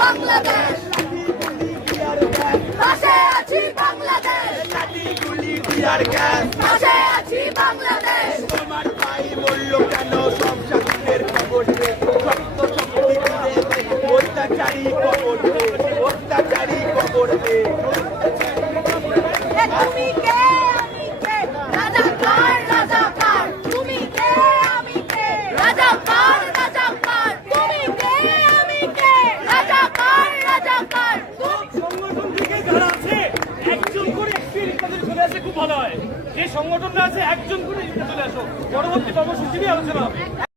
বাংলাদেশ পাশে আছি বাংলাদেশ পাশে আছি বাংলাদেশ তোমার ভাই বললো কেন সব শাসনের খবর রক্ত শক্তি অত্যাচারী খবর অত্যাচারী খবর তুমি কে আমি কে রাজাকার রাজাকার তুমি কে আমি কে রাজাকার রাজাকার তুমি কে আমি কে রাজাকার রাজাকার সংগঠন থেকে যারা আছে একজন করে একটি রিপোর্টে চলে আসে খুব ভালো হয়। যে সংগঠনটা আছে একজন করে চলে আসো, পরবর্তী কর্মসূচি নিয়ে আলোচনা হবে।